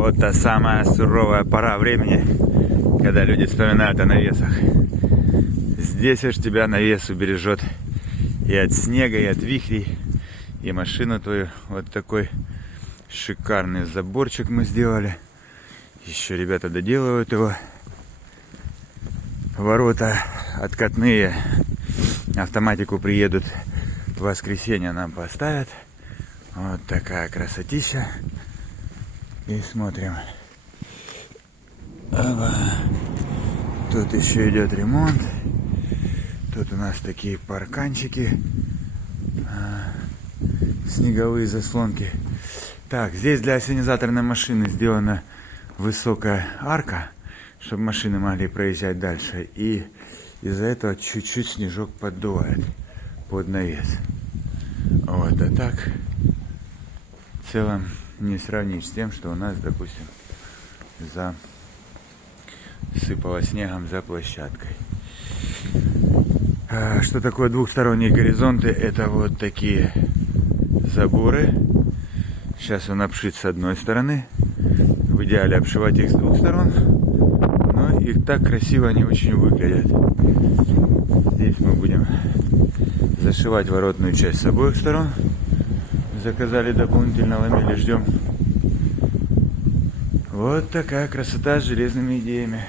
Вот та самая суровая пора времени, когда люди вспоминают о навесах. Здесь уж тебя навес убережет и от снега, и от вихрей, и машину твою. Вот такой шикарный заборчик мы сделали. Еще ребята доделывают его. Ворота откатные. Автоматику приедут в воскресенье, нам поставят. Вот такая красотища. И смотрим. Оба. Тут еще идет ремонт. Тут у нас такие парканчики. Снеговые заслонки. Так, здесь для ассенизаторной машины сделана высокая арка, чтобы машины могли проезжать дальше. И из-за этого чуть-чуть снежок поддувает под навес. Вот, а так в целом не сравнишь с тем, что у нас, допустим, засыпало снегом за площадкой. Что такое двухсторонние горизонты? Это вот такие заборы. Сейчас он обшит с одной стороны. В идеале обшивать их с двух сторон. Но их так красиво не очень выглядят. Здесь мы будем зашивать воротную часть с обоих сторон. Заказали дополнительно ламели, ждем. Вот такая красота с железными идеями.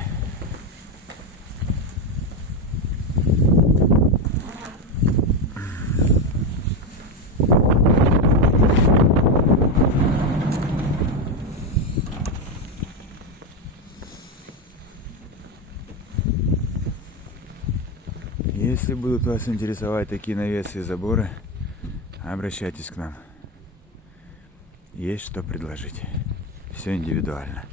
Если будут вас интересовать такие навесы и заборы, обращайтесь к нам. Есть что предложить. Все индивидуально.